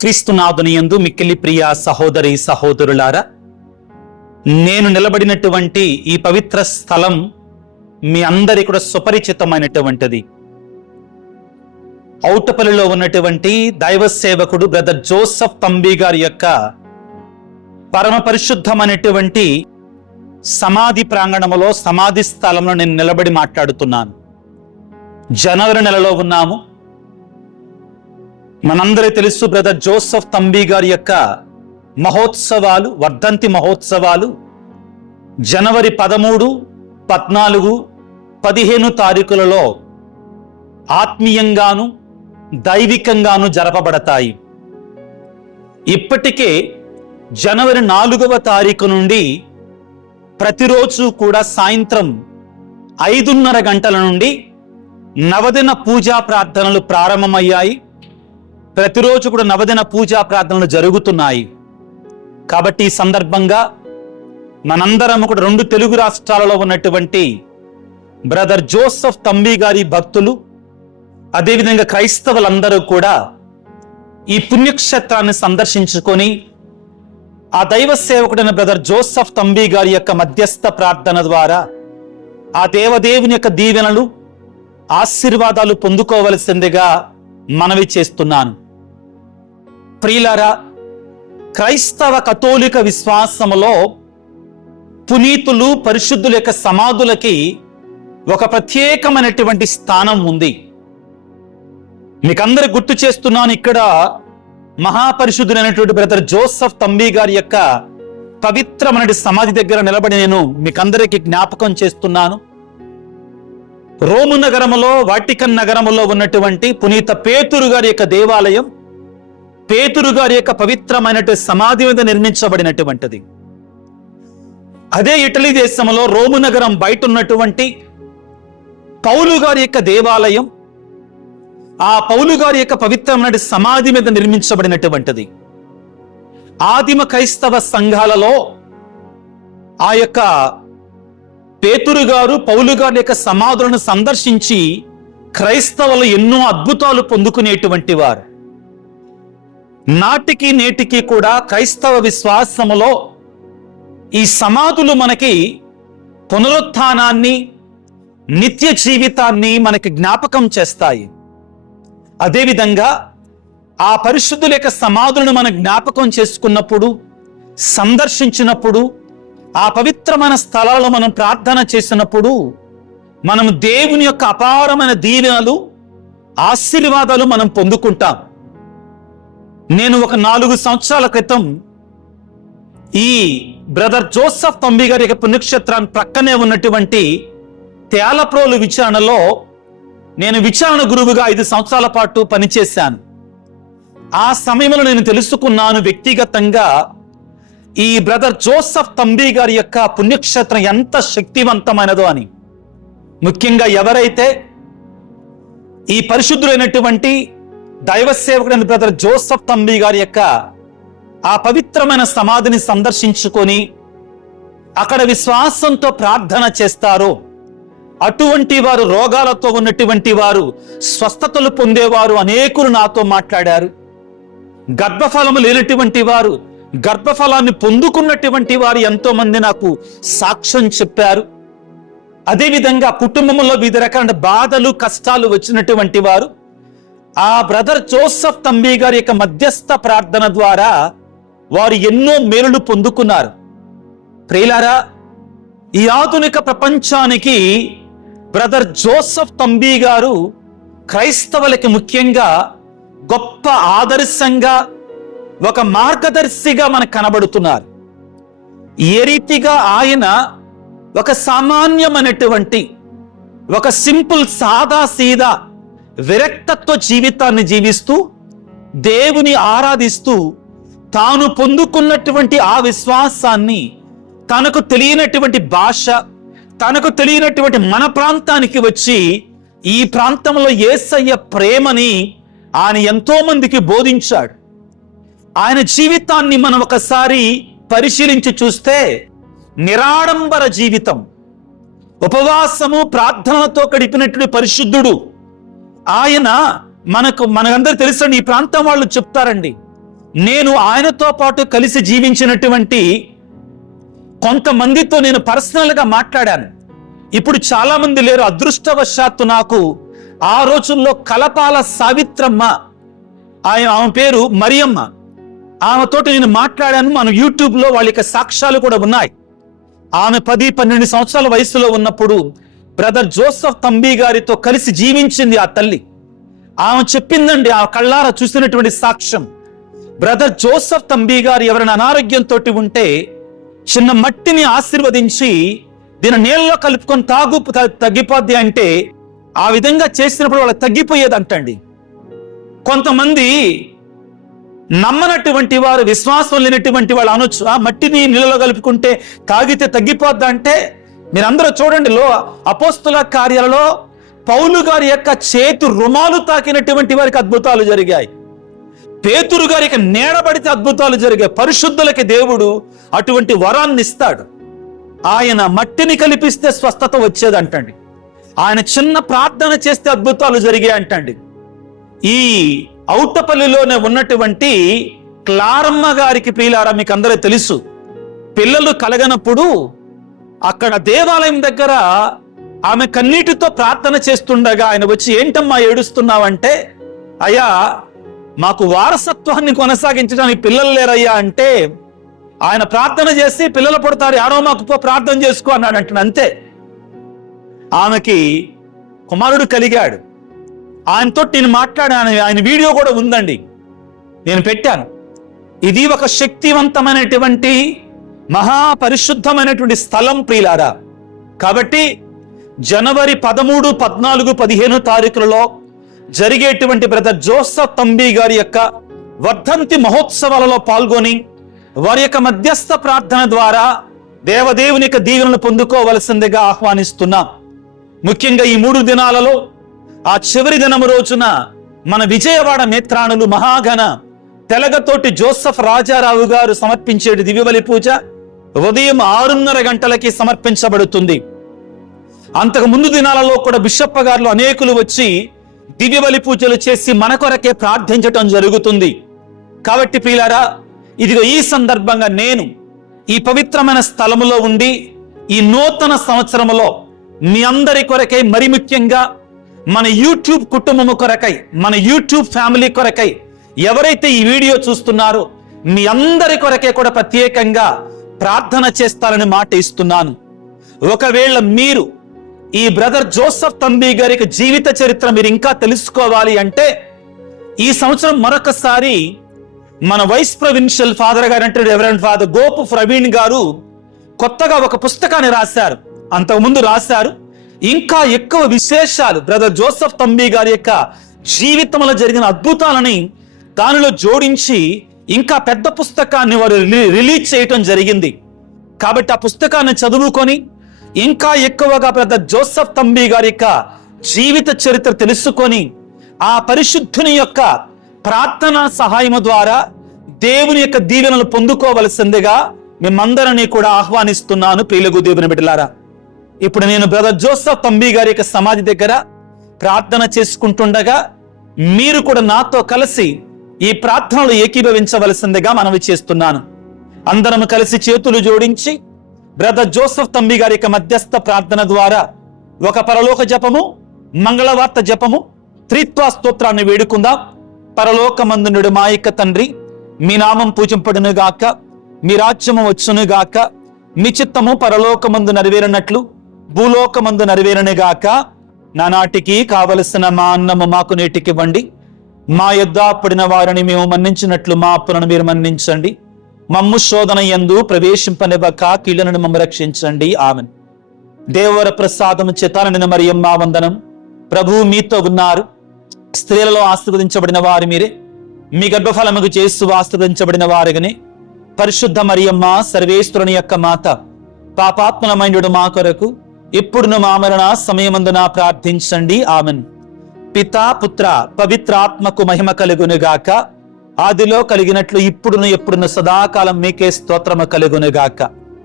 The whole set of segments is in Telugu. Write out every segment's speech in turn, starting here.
క్రీస్తునాథునియందు మిక్కిలి ప్రియ సహోదరి సహోదరులారా, నేను నిలబడినటువంటి ఈ పవిత్ర స్థలం మీ అందరి కూడా సుపరిచితమైనటువంటిది. ఔటపల్లిలో ఉన్నటువంటి దైవ సేవకుడు బ్రదర్ జోసెఫ్ తంబి గారి యొక్క పరమ పరిశుద్ధమైనటువంటి సమాధి ప్రాంగణంలో, సమాధి స్థలంలో నేను నిలబడి మాట్లాడుతున్నాను. జనవరి నెలలో ఉన్నాము. మనందరూ తెలుసు, బ్రదర్ జోసెఫ్ తంబి గారి యొక్క మహోత్సవాలు, వర్ధంతి మహోత్సవాలు జనవరి 13, 14, 15 తారీఖులలో ఆత్మీయంగాను దైవికంగాను జరపబడతాయి. ఇప్పటికే జనవరి 4వ తారీఖు నుండి ప్రతిరోజు కూడా సాయంత్రం 5:30 గంటల నుండి నవదిన పూజా ప్రార్థనలు ప్రారంభమయ్యాయి. ప్రతిరోజు కూడా నవదిన పూజా ప్రార్థనలు జరుగుతున్నాయి. కాబట్టి ఈ సందర్భంగా మనందరం కూడా 2 తెలుగు రాష్ట్రాలలో ఉన్నటువంటి బ్రదర్ జోసెఫ్ తంబి గారి భక్తులు, అదేవిధంగా క్రైస్తవులందరూ కూడా ఈ పుణ్యక్షేత్రాన్ని సందర్శించుకొని ఆ దైవ సేవకుడైన బ్రదర్ జోసెఫ్ తంబి గారి యొక్క మధ్యస్థ ప్రార్థన ద్వారా ఆ దేవదేవుని యొక్క దీవెనలు, ఆశీర్వాదాలు పొందుకోవలసిందిగా మనవి చేస్తున్నాను. ప్రియులారా, క్రైస్తవ కథోలిక విశ్వాసములో పునీతులు, పరిశుద్ధుల యొక్క సమాధులకి ఒక ప్రత్యేకమైనటువంటి స్థానం ఉంది. మీకందరూ గుర్తు చేస్తున్నాను, ఇక్కడ మహాపరిశుద్ధులైనటువంటి బ్రదర్ జోసెఫ్ తంబి గారి యొక్క పవిత్రమైన సమాధి దగ్గర నిలబడి నేను మీకందరికీ జ్ఞాపకం చేస్తున్నాను. రోము నగరములో, వాటికన్ నగరములో ఉన్నటువంటి పునీత పేతురు గారి యొక్క దేవాలయం, పేతురు గారి యొక్క పవిత్రమైనటువంటి సమాధి మీద నిర్మించబడినటువంటిది. అదే ఇటలీ దేశంలో రోము నగరం బయట ఉన్నటువంటి పౌలు గారి యొక్క దేవాలయం, ఆ పౌలు గారి యొక్క పవిత్రమైన సమాధి మీద నిర్మించబడినటువంటిది. ఆదిమ క్రైస్తవ సంఘాలలో ఆ యొక్క పేతురు గారు, పౌలు గారి యొక్క సమాధులను సందర్శించి క్రైస్తవులు ఎన్నో అద్భుతాలు పొందుకునేటువంటి వారు. నాటికి నేటికి కూడా క్రైస్తవ విశ్వాసములో ఈ సమాధులు మనకి పునరుత్థానాన్ని, నిత్య జీవితాన్ని మనకి జ్ఞాపకం చేస్తాయి. అదేవిధంగా ఆ పరిశుద్ధుల యొక్క సమాధులను మనం జ్ఞాపకం చేసుకున్నప్పుడు, సందర్శించినప్పుడు, ఆ పవిత్రమైన స్థలాల్లో మనం ప్రార్థన చేసినప్పుడు మనం దేవుని యొక్క అపారమైన దీవెనలు, ఆశీర్వాదాలు మనం పొందుకుంటాం. నేను ఒక 4 సంవత్సరాల క్రితం ఈ బ్రదర్ జోసెఫ్ తంబి గారి యొక్క పుణ్యక్షేత్రాన్ని ప్రక్కనే ఉన్నటువంటి తేలప్రోలు విచారణలో నేను విచారణ గురువుగా 5 సంవత్సరాల పాటు పనిచేశాను. ఆ సమయంలో నేను తెలుసుకున్నాను వ్యక్తిగతంగా ఈ బ్రదర్ జోసెఫ్ తంబి గారి యొక్క పుణ్యక్షేత్రం ఎంత శక్తివంతమైనదో అని. ముఖ్యంగా ఎవరైతే ఈ పరిశుద్ధులైనటువంటి దైవ సేవకుడైన బ్రదర్ జోసెఫ్ తంబి గారి యొక్క ఆ పవిత్రమైన సమాధిని సందర్శించుకొని అక్కడ విశ్వాసంతో ప్రార్థన చేస్తారో అటువంటి వారు, రోగాలతో ఉన్నటువంటి వారు స్వస్థతలు పొందేవారు అనేకులు నాతో మాట్లాడారు. గర్భఫలము లేనటువంటి వారు గర్భఫలాన్ని పొందుకున్నటువంటి వారు ఎంతో మంది నాకు సాక్ష్యం చెప్పారు. అదేవిధంగా కుటుంబంలో వివిధ రకాల బాధలు, కష్టాలు వచ్చినటువంటి వారు ఆ బ్రదర్ జోసెఫ్ తంబి గారి యొక్క మధ్యస్థ ప్రార్థన ద్వారా వారు ఎన్నో మేలులు పొందుకున్నారు. ప్రియులారా, ఈ ఆధునిక ప్రపంచానికి బ్రదర్ జోసెఫ్ తంబి గారు క్రైస్తవులకి ముఖ్యంగా గొప్ప ఆదర్శంగా, ఒక మార్గదర్శిగా మనకు కనబడుతున్నారు. ఏ రీతిగా ఆయన ఒక సామాన్యమైనటువంటి, ఒక సింపుల్, సాదా సీదా విరక్తత్వ జీవితాన్ని జీవిస్తూ దేవుని ఆరాధిస్తూ తాను పొందుకున్నటువంటి ఆ విశ్వాసాన్ని తనకు తెలియనటువంటి భాష, తనకు తెలియనటువంటి మన ప్రాంతానికి వచ్చి ఈ ప్రాంతంలో యేసయ్య ప్రేమని ఆయన ఎంతో మందికి బోధించాడు. ఆయన జీవితాన్ని మనం ఒకసారి పరిశీలించి చూస్తే నిరాడంబర జీవితం, ఉపవాసము, ప్రార్థనలతో గడిపినటువంటి పరిశుద్ధుడు ఆయన. మనందరూ తెలుసండి, ఈ ప్రాంతం వాళ్ళు చెప్తారండి, నేను ఆయనతో పాటు కలిసి జీవించినటువంటి కొంతమందితో నేను పర్సనల్గా మాట్లాడాను. ఇప్పుడు చాలా మంది లేరు. అదృష్టవశాత్తు నాకు ఆ రోజుల్లో కలపాల సావిత్రమ్మ, ఆమె పేరు మరియమ్మ, ఆమెతోటి నేను మాట్లాడాను. మన యూట్యూబ్లో వాళ్ళ యొక్క సాక్ష్యాలు కూడా ఉన్నాయి. ఆమె 10-12 సంవత్సరాల వయసులో ఉన్నప్పుడు బ్రదర్ జోసెఫ్ తంబి గారితో కలిసి జీవించింది ఆ తల్లి. ఆమె చెప్పిందండి, ఆ కళ్ళారా చూసినటువంటి సాక్ష్యం. బ్రదర్ జోసెఫ్ తంబి గారు ఎవరైనా అనారోగ్యంతో ఉంటే చిన్న మట్టిని ఆశీర్వదించి దీని నీళ్ళలో కలుపుకొని తగ్గిపోద్ది అంటే ఆ విధంగా చేసినప్పుడు వాళ్ళకి తగ్గిపోయేది అంటండి. కొంతమంది నమ్మనటువంటి వారు, విశ్వాసం లేనటువంటి వాళ్ళు అనొచ్చు, ఆ మట్టిని నీళ్ళలో కలుపుకుంటే తాగితే తగ్గిపోద్దా అంటే, మీరందరూ చూడండి, అపోస్తుల కార్యాలలో పౌలు గారి యొక్క చేతు రుమాలు తాకినటువంటి వారికి అద్భుతాలు జరిగాయి. పేతురు గారికి నేడబడితే అద్భుతాలు జరిగాయి. పరిశుద్ధులకి దేవుడు అటువంటి వరాన్ని ఇస్తాడు. ఆయన మట్టిని కలిపిస్తే స్వస్థత వచ్చేదంటండి. ఆయన చిన్న ప్రార్థన చేస్తే అద్భుతాలు జరిగాయి అంటండి. ఈ ఔటపల్లిలోనే ఉన్నటువంటి క్లారమ్మ గారికి, ప్రియులారా, మీకు అందరూ తెలుసు, పిల్లలు కలగనప్పుడు అక్కడ దేవాలయం దగ్గర ఆమె కన్నీటితో ప్రార్థన చేస్తుండగా ఆయన వచ్చి, ఏంటమ్మా ఏడుస్తున్నావంటే, అయ్యా మాకు వారసత్వాన్ని కొనసాగించడానికి పిల్లలు లేరయ్యా అంటే, ఆయన ప్రార్థన చేసి పిల్లలు పుడతారు, యారో మాకు ప్రార్థన చేసుకో అన్నాడు అంటే, అంతే. ఆమెకి కుమారుడు కలిగాడు. ఆయనతో నేను మాట్లాడాను. ఆయన వీడియో కూడా ఉందండి, నేను పెట్టాను. ఇది ఒక శక్తివంతమైనటువంటి మహాపరిశుద్ధమైనటువంటి స్థలం, ప్రియులారా. కాబట్టి జనవరి 13, 14, 15 తారీఖులలో జరిగేటువంటి బ్రదర్ జోసెఫ్ తంబి గారి యొక్క వర్ధంతి మహోత్సవాలలో పాల్గొని వారి యొక్క మధ్యస్థ ప్రార్థన ద్వారా దేవదేవుని యొక్క దీవెనలు పొందుకోవలసిందిగా ఆహ్వానిస్తున్నాం. ముఖ్యంగా ఈ 3 దినాలలో ఆ చివరి దినము రోజున మన విజయవాడ నేత్రాణులు మహాఘన తెలగతోటి జోసెఫ్ రాజారావు గారు సమర్పించే దివ్యబలి పూజ ఉదయం 6:30 గంటలకి సమర్పించబడుతుంది. అంతకు ముందు దినాలలో కూడా బిషప్ గారులు అనేకులు వచ్చి దివ్యబలి పూజలు చేసి మన కొరకే ప్రార్థించటం జరుగుతుంది. కాబట్టి ప్రియులారా, ఇదిగో ఈ సందర్భంగా నేను ఈ పవిత్రమైన స్థలములో ఉండి ఈ నూతన సంవత్సరములో మీ అందరి కొరకై, మరి ముఖ్యంగా మన యూట్యూబ్ కుటుంబము కొరకై, మన యూట్యూబ్ ఫ్యామిలీ కొరకై ఎవరైతే ఈ వీడియో చూస్తున్నారో మీ అందరి కొరకే కూడా ప్రత్యేకంగా ప్రార్థన చేస్తారని మాట ఇస్తున్నాను. ఒకవేళ మీరు ఈ బ్రదర్ జోసెఫ్ తంబి గారికి జీవిత చరిత్ర మీరు ఇంకా తెలుసుకోవాలి అంటే, ఈ సంవత్సరం మరొకసారి మన వైస్ ప్రొవిన్షియల్ ఫాదర్ గారు అంటే రెవరెండ్ ఫాదర్ గోపు ప్రవీణ్ గారు కొత్తగా ఒక పుస్తకాన్ని రాశారు. అంతకుముందు రాశారు. ఇంకా ఎక్కువ విశేషాలు బ్రదర్ జోసెఫ్ తంబి గారి యొక్క జీవితంలో జరిగిన అద్భుతాలని దానిలో జోడించి ఇంకా పెద్ద పుస్తకాన్ని వారు రిలీజ్ చేయటం జరిగింది. కాబట్టి ఆ పుస్తకాన్ని చదువుకొని ఇంకా ఎక్కువగా బ్రదర్ జోసెఫ్ తంబి గారి యొక్క జీవిత చరిత్ర తెలుసుకొని ఆ పరిశుద్ధుని యొక్క ప్రార్థనా సహాయము ద్వారా దేవుని యొక్క దీవెనలు పొందుకోవలసిందిగా మిమ్మందరినీ కూడా ఆహ్వానిస్తున్నాను. ప్రియులకు దేవుని బిడ్డలారా, ఇప్పుడు నేను బ్రదర్ జోసెఫ్ తంబి గారి యొక్క సమాధి దగ్గర ప్రార్థన చేసుకుంటుండగా మీరు కూడా నాతో కలిసి ఈ ప్రార్థనలు ఏకీభవించవలసిందిగా మనవి చేస్తున్నాను. అందరం కలిసి చేతులు జోడించి బ్రదర్ జోసెఫ్ తంబి గారి యొక్క మధ్యస్థ ప్రార్థన ద్వారా ఒక పరలోక జపము, మంగళవార్త జపము, త్రిత్వ స్తోత్రాన్ని వేడుకుందాం. పరలోకమందునుడు మా యొక్క తండ్రి, మీ నామం పూజింపడును గాక, మీ రాజ్యము వచ్చును గాక, మీ చిత్తము పరలోకమందు నెరవేరినట్లు భూలోకమందు నెరవేరును గాక. నానాటికి కావలసిన మా అన్నము మాకు నేటికివ్వండి. మా యొద్ద పడిన వారిని మేము మన్నించినట్లు మా అప్పులను మీరు మన్నించండి. మమ్ము శోధన యందు ప్రవేశింపనివ్వక కీళ్లను మమ్మ రక్షించండి. ఆమెన్. దేవర ప్రసాదము చేతానని మరియమ్మ వందనం. ప్రభువు మీతో ఉన్నారు. స్త్రీలలో ఆశీర్వదించబడిన వారు మీరే. మీ గర్భఫలముకు చేస్తూ ఆశీర్వదించబడిన వారుగానే. పరిశుద్ధ మరియమ్మ సర్వేశ్వరుని యొక్క మాత, పాపాత్మలమైనడు మా కొరకు ఇప్పుడును మా మరణ సమయమందున ప్రార్థించండి. ఆమెన్. పితా పుత్ర పవిత్రాత్మకు మహిమ కలుగునుగాక. ఆదిలో కలిగినట్లు ఇప్పుడును ఎప్పుడును సదాకాలం మీకే స్తోత్రము కలుగునుగాక.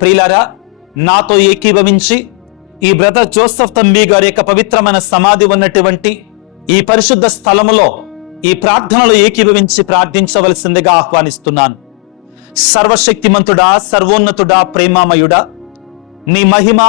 ప్రియులారా, నాతో ఏకీభవించి ఈ బ్రదర్ జోసెఫ్ తంబి గారి యొక్క పవిత్రమైన సమాధి ఉన్నటువంటి ఈ పరిశుద్ధ స్థలములో ఈ ప్రార్థనలో ఏకీభవించి ప్రార్థించవలసిందిగా ఆహ్వానిస్తున్నాను. సర్వశక్తిమంతుడా, సర్వోన్నతుడా, ప్రేమామయుడా, నీ మహిమ,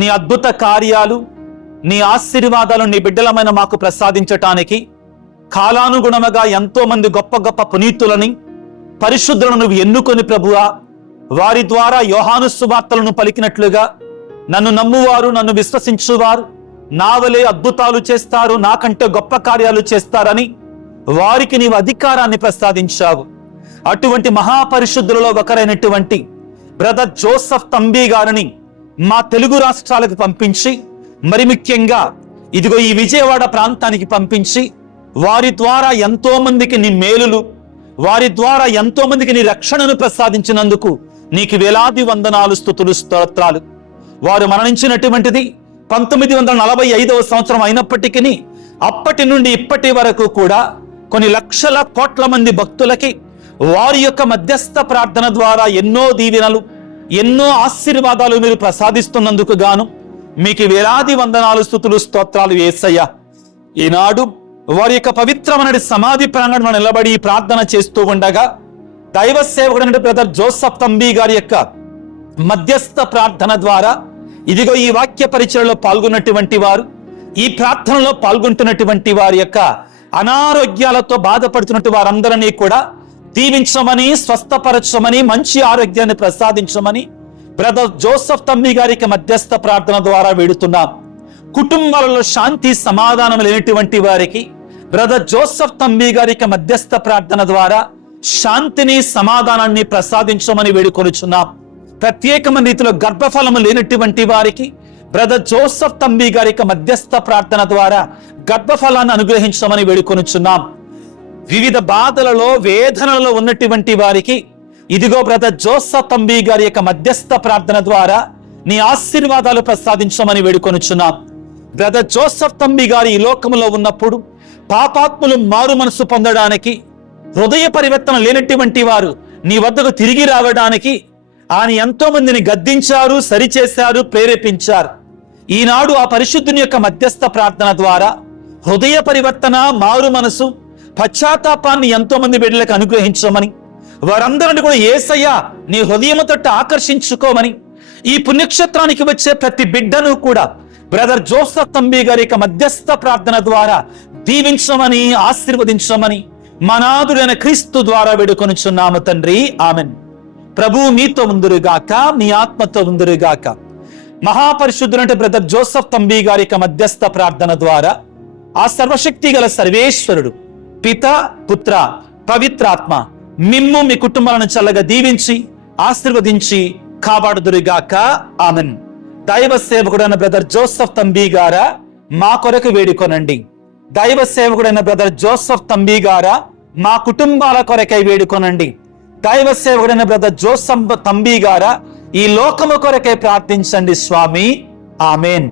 నీ అద్భుత కార్యాలు, నీ ఆశీర్వాదాలు నీ బిడ్డలమైన మాకు ప్రసాదించటానికి కాలానుగుణముగా ఎంతో మంది గొప్ప గొప్ప పునీతులని, పరిశుద్ధులను నువ్వు ఎన్నుకొని ప్రభువా, వారి ద్వారా యోహాను సువార్తలను పలికినట్లుగా నన్ను నమ్మువారు, నన్ను విశ్వసించువారు నా వలె అద్భుతాలు చేస్తారు, నాకంటే గొప్ప కార్యాలు చేస్తారని వారికి నీవు అధికారాన్ని ప్రసాదించావు. అటువంటి మహాపరిశుద్ధులలో ఒకరైనటువంటి బ్రదర్ జోసెఫ్ తంబి గారిని మా తెలుగు రాష్ట్రాలకు పంపించి, మరి ముఖ్యంగా ఇదిగో ఈ విజయవాడ ప్రాంతానికి పంపించి వారి ద్వారా ఎంతో మందికి నీ మేలులు, వారి ద్వారా ఎంతో మందికి నీ రక్షణను ప్రసాదించినందుకు నీకు వేలాది వందనాలు, స్తుతులు, స్తోత్రాలు. వారు మరణించినటువంటిది 1945 సంవత్సరం అయినప్పటికీ అప్పటి నుండి ఇప్పటి వరకు కూడా కొన్ని లక్షల కోట్ల మంది భక్తులకి వారి యొక్క మధ్యస్థ ప్రార్థన ద్వారా ఎన్నో దీవెనలు, ఎన్నో ఆశీర్వాదాలు మీరు ప్రసాదిస్తున్నందుకు గాను మీకు వేలాది వందనాలు, స్తుతులు, స్తోత్రాలు యేసయ్య. ఈనాడు వారి యొక్క పవిత్రమైన సమాధి ప్రాంగణంలో నిలబడి ప్రార్థన చేస్తూ ఉండగా దైవ సేవకుడైన బ్రదర్ జోసెఫ్ తంబి గారి యొక్క మధ్యస్థ ప్రార్థన ద్వారా ఇదిగో ఈ వాక్య పరిచయలో పాల్గొన్నటువంటి వారు, ఈ ప్రార్థనలో పాల్గొంటున్నటువంటి వారి యొక్క అనారోగ్యాలతో బాధపడుతున్నట్టు వారందరినీ కూడా దీవించమని, స్వస్థపరచమని, మంచి ఆరోగ్యాన్ని ప్రసాదించమని బ్రదర్ జోసెఫ్ తంబి గారికి మధ్యస్థ ప్రార్థన ద్వారా వేడుతున్నాం. కుటుంబాలలో శాంతి సమాధానం లేనటువంటి వారికి బ్రదర్ జోసెఫ్ తంబి గారికి మధ్యస్థ ప్రార్థన ద్వారా శాంతిని, సమాధానాన్ని ప్రసాదించమని వేడుకొనుచున్నాం. ప్రత్యేకమైన రీతిలో గర్భఫలము లేనటువంటి వారికి బ్రదర్ జోసెఫ్ తంబి గారికి మధ్యస్థ ప్రార్థన ద్వారా గర్భఫలాన్ని అనుగ్రహించమని వేడుకొనుచున్నాం. వివిధ బాధలలో, వేదనలలో ఉన్నటువంటి వారికి ఇదిగో బ్రదర్ జోసెఫ్ తంబి గారి యొక్క మధ్యస్థ ప్రార్థన ద్వారా నీ ఆశీర్వాదాలు ప్రసాదించమని వేడుకొనుచున్నాం. బ్రదర్ జోసెఫ్ తంబి గారు ఈ లోకంలో ఉన్నప్పుడు పాపాత్ములు మారు మనసు పొందడానికి, హృదయ పరివర్తన లేనటువంటి వారు నీ వద్దకు తిరిగి రావడానికి ఆయన ఎంతో మందిని గద్దించారు, సరిచేశారు, ప్రేరేపించారు. ఈనాడు ఆ పరిశుద్ధుని యొక్క మధ్యస్థ ప్రార్థన ద్వారా హృదయ పరివర్తన, మారు మనసు, పశ్చాత్తాపాన్ని ఎంతో మంది బిడ్డలకు అనుగ్రహించమని, వారందరిని కూడా యేసయ్య నీ హృదయము తట్టు ఆకర్షించుకోమని, ఈ పుణ్యక్షేత్రానికి వచ్చే ప్రతి బిడ్డను కూడా బ్రదర్ జోసెఫ్ తంబి గారి యొక్క మధ్యస్థ ప్రార్థన ద్వారా దీవించమని, ఆశీర్వదించమని మనాదుడైన క్రీస్తు ద్వారా వేడుకొనుచున్నాము తండ్రి, ఆమెన్. ప్రభువు మీతో ఉందురుగాక, మీ ఆత్మతో ఉందురుగాక. మహాపరిశుద్ధులంటే బ్రదర్ జోసెఫ్ తంబి గారి యొక్క మధ్యస్థ ప్రార్థన ద్వారా ఆ సర్వశక్తి గల సర్వేశ్వరుడు పిత, పుత్ర, పవిత్రాత్మ మిమ్ము, మీ కుటుంబాలను చల్లగా దీవించి ఆశీర్వదించి కాపాడుదురుగాక, ఆమెన్. దైవ సేవకుడైన బ్రదర్ జోసెఫ్ తంబి గారా మా కొరకు వేడుకొనండి. దైవ సేవకుడైన బ్రదర్ జోసెఫ్ తంబి గారా మా కుటుంబాల కొరకై వేడుకొనండి. దైవ సేవకుడైన బ్రదర్ జోసెఫ్ తంబి గారా ఈ లోకము కొరకై ప్రార్థించండి స్వామి, ఆమెన్.